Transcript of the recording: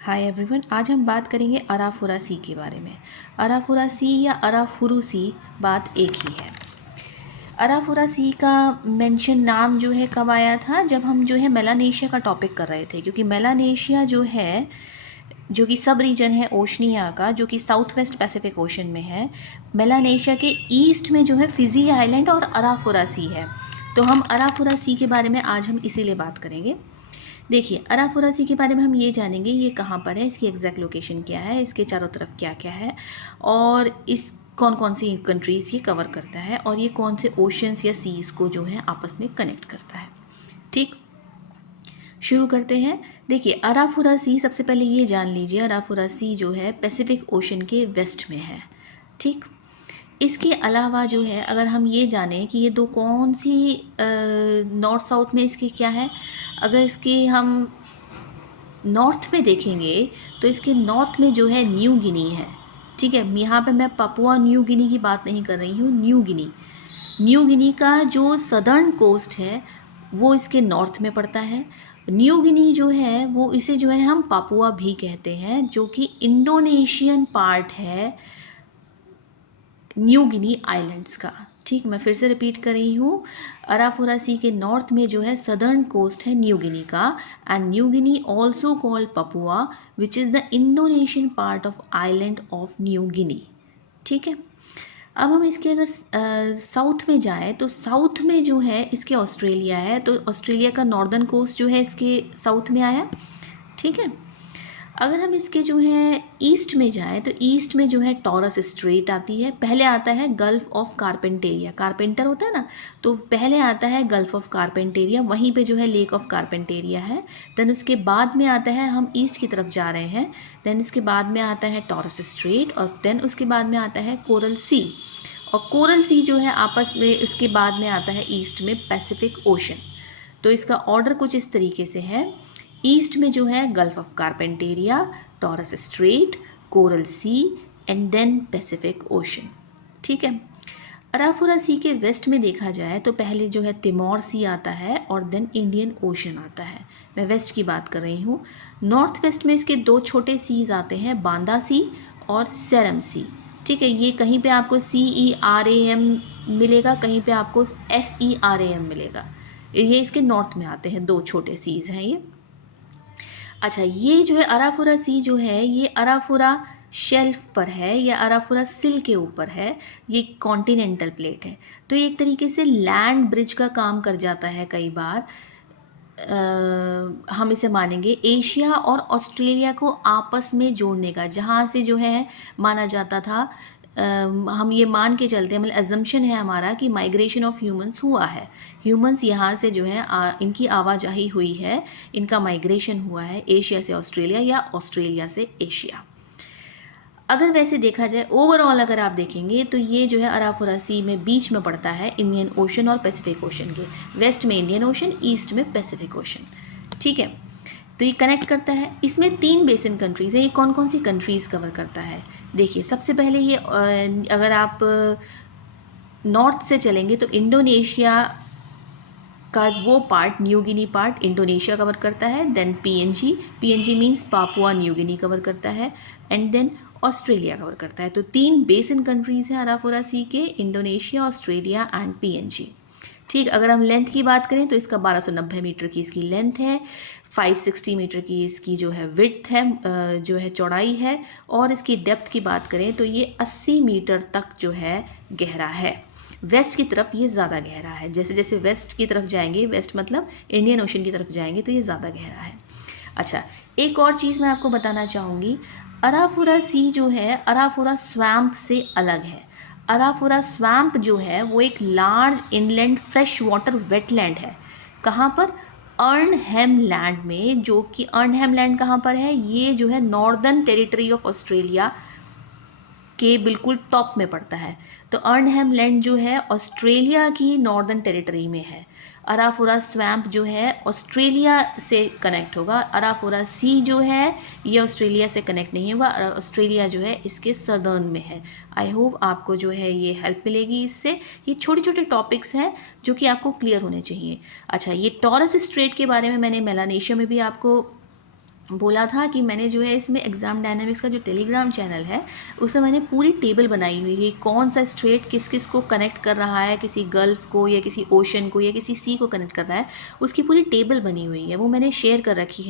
Hi everyone, आज हम बात करेंगे अराफुरा सी के बारे में। अराफुरा सी या अराफुरु सी बात एक ही है। अराफुरा सी का मेंशन नाम जो है कब आया था, जब हम जो है मेलानेशिया का टॉपिक कर रहे थे, क्योंकि मेलानेशिया जो है, जो कि सब रीजन है ओशनिया का, जो कि साउथ वेस्ट पैसिफिक ओशन में है। मेलानेशिया के ईस्ट में जो है फिजी आइलैंड और अराफुरा सी है। तो हम अराफुरा सी के बारे में आज हम इसीलिए बात करेंगे। देखिए, अराफुरा सी के बारे में हम ये जानेंगे ये कहाँ पर है, इसकी एग्जैक्ट लोकेशन क्या है, इसके चारों तरफ क्या क्या है, और इस कौन कौन सी कंट्रीज़ ये कवर करता है, और ये कौन से ओशंस या सीज़ को जो है आपस में कनेक्ट करता है। ठीक, शुरू करते हैं। देखिए, अराफुरा सी, सबसे पहले ये जान लीजिए, अराफुरा सी जो है पैसिफिक ओशन के वेस्ट में है। ठीक, इसके अलावा जो है, अगर हम ये जानें कि ये दो कौन सी नॉर्थ साउथ में इसके क्या है, अगर इसके हम नॉर्थ में देखेंगे तो इसके नॉर्थ में जो है न्यू गिनी है। ठीक है, यहाँ पे मैं पापुआ न्यू गिनी की बात नहीं कर रही हूँ, न्यू गिनी। न्यू गिनी का जो सदर्न कोस्ट है वो इसके नॉर्थ में पड़ता है। न्यू गिनी जो है वो इसे जो है हम पापुआ भी कहते हैं, जो कि इंडोनेशियन पार्ट है न्यू गिनी आइलैंड्स का। ठीक, मैं फिर से रिपीट कर रही हूँ, अराफुरा सी के नॉर्थ में जो है सदर्न कोस्ट है न्यू गिनी का, and New Guinea also called Papua, which is the Indonesian part of island of New Guinea. ठीक है, अब हम इसके अगर साउथ में जाएँ तो साउथ में जो है इसके ऑस्ट्रेलिया है, तो ऑस्ट्रेलिया का नॉर्दर्न कोस्ट जो है इसके साउथ में आया। ठीक है, अगर हम इसके जो है ईस्ट में जाएं तो ईस्ट में जो है टॉरस स्ट्रेट आती है, पहले आता है गल्फ ऑफ कारपेंटेरिया, कारपेंटर होता है ना, तो पहले आता है गल्फ ऑफ कारपेंटेरिया, वहीं पे जो है लेक ऑफ कारपेंटेरिया है। देन उसके बाद में आता है, हम ईस्ट की तरफ जा रहे हैं, देन इसके बाद में आता है टॉरस स्ट्रेट, और देन उसके बाद में आता है कोरल सी, और कोरल सी जो है आपस में उसके बाद में आता है ईस्ट में पैसिफिक ओशन। तो इसका ऑर्डर कुछ इस तरीके से है, ईस्ट में जो है gulf of Carpentaria, Torres strait, coral sea, and then Pacific ocean. ठीक है, अराफुरा सी के वेस्ट में देखा जाए तो पहले जो है तिमोर सी आता है, और देन इंडियन ओशन आता है। मैं वेस्ट की बात कर रही हूँ। नॉर्थ वेस्ट में इसके दो छोटे सीज आते हैं, बांदा सी और सेरम सी। ठीक है, ये कहीं पे आपको CERAM मिलेगा, कहीं पे आपको SERAM मिलेगा। ये इसके नॉर्थ में आते हैं, दो छोटे सीज हैं ये। अच्छा, ये जो है अराफुरा सी जो है, ये अराफुरा शेल्फ पर है या अराफुरा सिल के ऊपर है, ये कॉन्टिनेंटल प्लेट है, तो ये एक तरीके से लैंड ब्रिज का काम कर जाता है कई बार। हम इसे मानेंगे एशिया और ऑस्ट्रेलिया को आपस में जोड़ने का, जहाँ से जो है माना जाता था, हम ये मान के चलते हैं, मतलब एजम्पशन है हमारा कि माइग्रेशन ऑफ ह्यूमंस हुआ है, ह्यूमंस यहाँ से जो है इनकी आवाजाही हुई है, इनका माइग्रेशन हुआ है एशिया से ऑस्ट्रेलिया या ऑस्ट्रेलिया से एशिया। अगर वैसे देखा जाए ओवरऑल, अगर आप देखेंगे तो ये जो है अराफुरा सी में बीच में पड़ता है इंडियन ओशन और पैसिफिक ओशन के, वेस्ट में इंडियन ओशन, ईस्ट में पैसिफिक ओशन। ठीक है, तो ये कनेक्ट करता है। इसमें 3 बेसिन कंट्रीज़ है। ये कौन कौन सी कंट्रीज़ कवर करता है? देखिए, सबसे पहले ये अगर आप नॉर्थ से चलेंगे तो इंडोनेशिया का वो part, new Guinea part, Indonesia cover करता है। Then PNG means Papua New Guinea cover करता है, एंड देन ऑस्ट्रेलिया कवर करता है। तो 3 बेसिन कंट्रीज़ हैं अराफुरा सी के, इंडोनेशिया, ऑस्ट्रेलिया एंड PNG। ठीक, अगर हम लेंथ की बात करें तो इसका 1290 मीटर की इसकी लेंथ है, 560 मीटर की इसकी जो है विड्थ है, जो है चौड़ाई है, और इसकी डेप्थ की बात करें तो ये 80 मीटर तक जो है गहरा है। वेस्ट की तरफ ये ज़्यादा गहरा है, जैसे जैसे वेस्ट की तरफ जाएंगे, वेस्ट मतलब इंडियन ओशन की तरफ जाएंगे तो ये ज़्यादा गहरा है। अच्छा, एक और चीज़ मैं आपको बताना चाहूँगी, अराफुरा सी जो है अराफुरा स्वैम्प से अलग है। अराफुरा स्वैम्प जो है वो एक large inland fresh water wetland है। कहाँ पर? अर्नहेम लैंड में, जो कि अर्नहेम लैंड कहाँ पर है? ये जो है नॉर्दर्न टेरिटरी ऑफ ऑस्ट्रेलिया के बिल्कुल टॉप में पड़ता है। तो अर्नहेम लैंड जो है ऑस्ट्रेलिया की नॉर्दर्न टेरिटरी में है। अराफुरा स्वैम्प जो है ऑस्ट्रेलिया से कनेक्ट होगा, अराफुरा सी जो है ये ऑस्ट्रेलिया से कनेक्ट नहीं होगा, ऑस्ट्रेलिया जो है इसके सदर्न में है। आई होप आपको जो है ये हेल्प मिलेगी इससे। ये छोटे छोटे टॉपिक्स हैं जो कि आपको क्लियर होने चाहिए। अच्छा, ये टॉरस स्ट्रेट के बारे में मैंने मेलानेशिया में भी आपको बोला था कि मैंने जो है इसमें एग्ज़ाम डायनामिक्स का जो टेलीग्राम चैनल है उसमें मैंने पूरी टेबल बनाई हुई है, कौन सा स्ट्रेट किस किस को कनेक्ट कर रहा है, किसी गल्फ़ को या किसी ओशन को या किसी सी को कनेक्ट कर रहा है, उसकी पूरी टेबल बनी हुई है, वो मैंने शेयर कर रखी है।